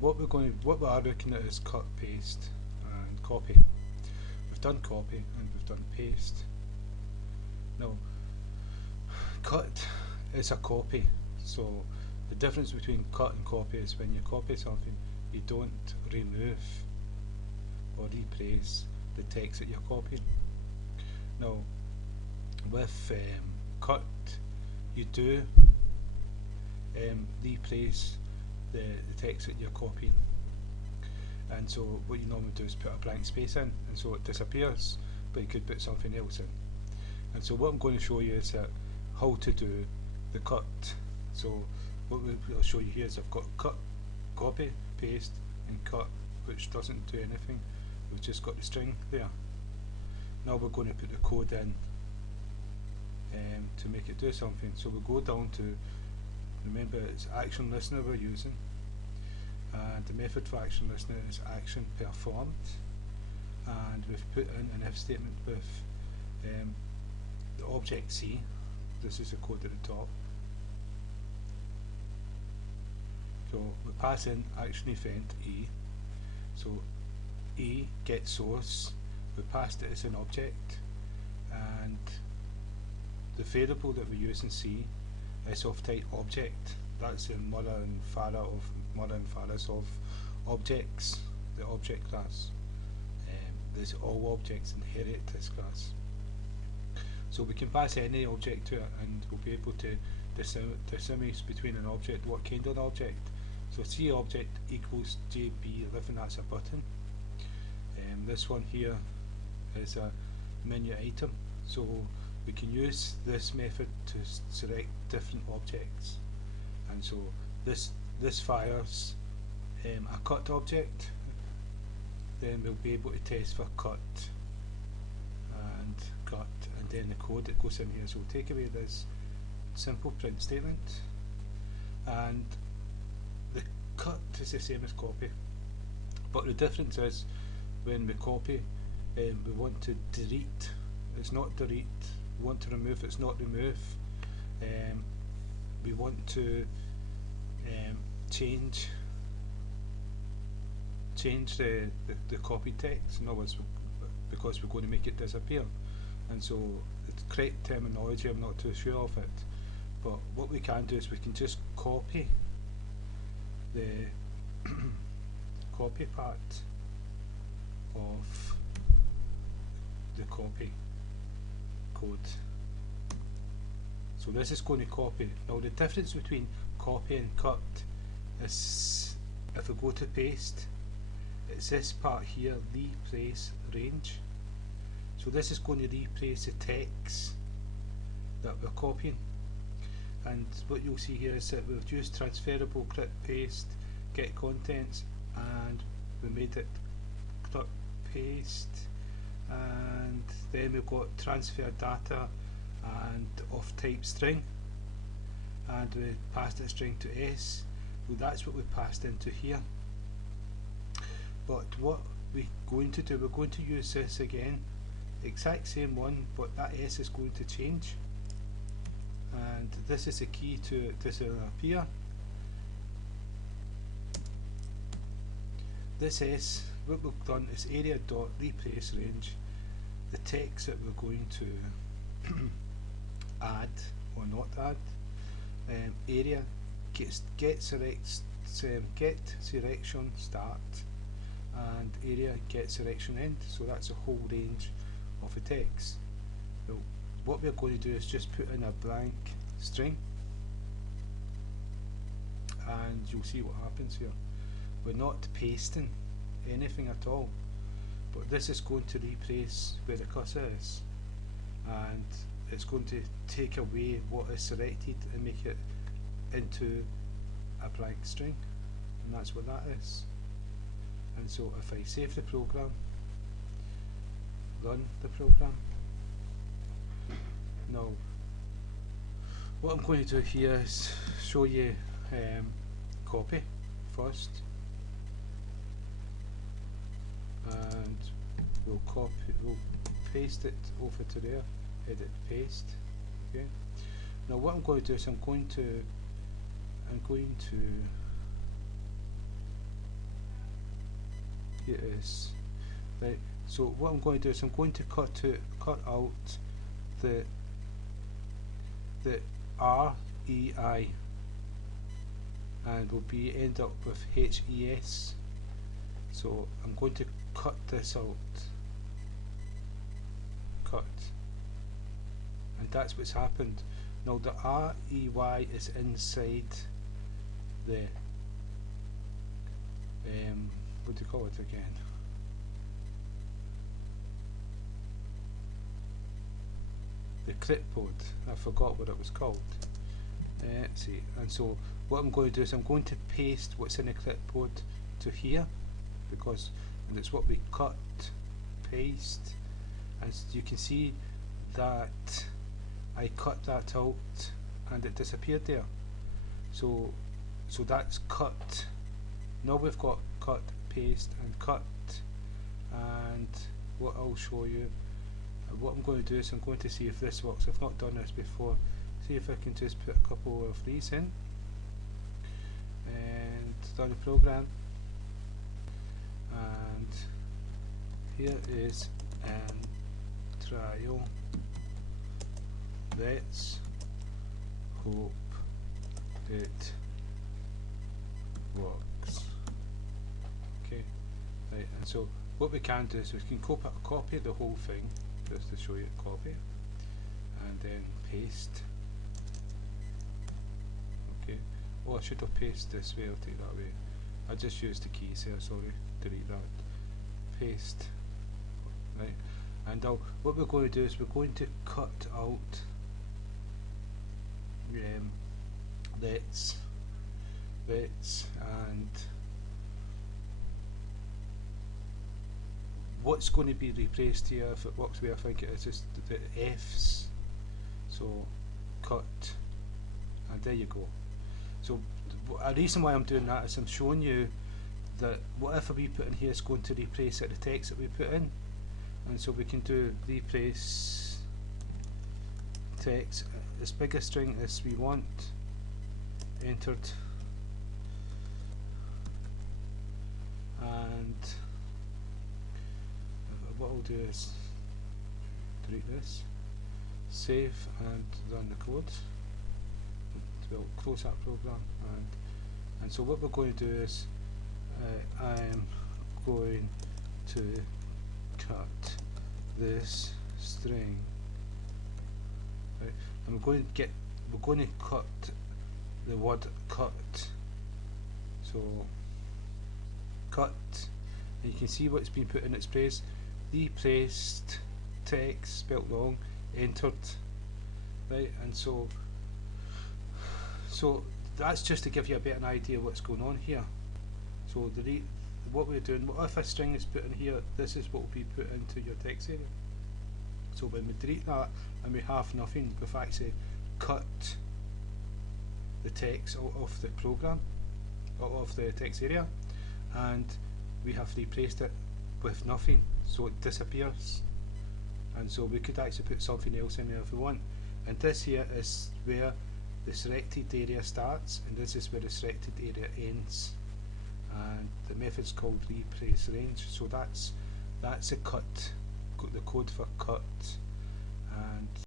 what we are looking at is cut, paste, and copy. We've done copy and we've done paste. Now, cut is a copy. So the difference between cut and copy is when you copy something, you don't remove or replace the text that you're copying. Now, with cut, you do replace the text that you're copying, and so what you normally do is put a blank space in, and so it disappears, but you could put something else in. And so what I'm going to show you is how to do the cut. So what I'll show you here is I've got cut, copy, paste, and cut, which doesn't do anything. We've just got the string there. Now we're going to put the code in to make it do something. So we'll go down to, remember it's action listener we're using, and the method for action listener is action performed, and we've put in an if statement with the object C. This is the code at the top. So we pass in action event E. So E get source, we passed it as an object, and the variable that we use in C is of type object. That's the mother and father of objects, the object class. There's all objects inherit this class. So we can pass any object to it, and we'll be able to distinguish between an object, what kind of object. So C object equals JB11, that's a button. This one here is a menu item. So we can use this method to select different objects, and so this fires a cut object. Then we'll be able to test for cut, and then the code that goes in here. So we'll take away this simple print statement, and the cut is the same as copy, but the difference is when we copy, we want to delete, it's not delete. We want to remove, it's not remove. We want to change the copied text, in other words, because we're going to make it disappear. And so the correct terminology, I'm not too sure of it, but what we can do is we can just copy the copy part of the copy code. So this is going to copy. Now the difference between copy and cut is, if we go to paste, it's this part here, replace range. So this is going to replace the text that we're copying, and what you'll see here is that we've used transferable clip paste get contents, and we made it clip paste, and then we've got transfer data and of type string, and we passed the string to S. Well, that's what we passed into here. But what we're going to do, we're going to use this again, exact same one, but that S is going to change, and this is the key to it to appear. This S, what we've done is area dot replace range, the text that we're going to add or not add, area get selection start, and area get selection end. So that's a whole range of the text. Now what we're going to do is just put in a blank string, and you'll see what happens here. We're not pasting anything at all, but this is going to replace where the cursor is, and it's going to take away what is selected and make it into a blank string, and that's what that is. And so if I save the program, run the program, now what I'm going to do here is show you copy first, and we'll paste it over to there, edit paste. Okay, now what I'm going to do is I'm going to here it is. Right, so what I'm going to do is I'm going to cut out the R, E, I, and we'll end up with H, E, S. So I'm going to cut this out. Cut. And that's what's happened. Now the R, E, Y is inside the what do you call it again? The clipboard. I forgot what it was called. Let's see. And so what I'm going to do is I'm going to paste what's in the clipboard to here, because and it's what we cut, paste, and you can see that I cut that out and it disappeared there. So that's cut. Now we've got cut, paste and cut, and what I'll show you, what I'm going to do is I'm going to see if this works. I've not done this before. See if I can just put a couple of these in and start the program. And here is trial. Let's hope it works. Okay, right, and so what we can do is we can copy the whole thing, just to show you, copy, and then paste. Okay, oh, I should have pasted this way, I'll take that way. I just used the keys here, sorry, delete that. Paste, right, and now what we're going to do is we're going to cut out let's and what's going to be replaced here, if it works where I think it is, just the F's. So cut, and there you go. So a reason why I'm doing that is I'm showing you that whatever we put in here is going to replace it, the text that we put in, and so we can do replace text as big a string as we want, entered, and what I'll do is delete this, save and run the code. We'll close that program, and so what we're going to do is I'm going to cut this string, right, and we're going to cut the word cut. So cut, and you can see what's been put in its place. Replaced text spelt wrong, entered, right, and so that's just to give you a bit of an idea what's going on here. So what we're doing, what if a string is put in here, this is what will be put into your text area. So when we delete that and we have nothing, we've actually cut the text out of the program, out of the text area, and we have replaced it with nothing, so it disappears. And so we could actually put something else in there if we want. And this here is where the selected area starts, and this is where the selected area ends. And the method's called replace range. So that's a cut, the code for cut. And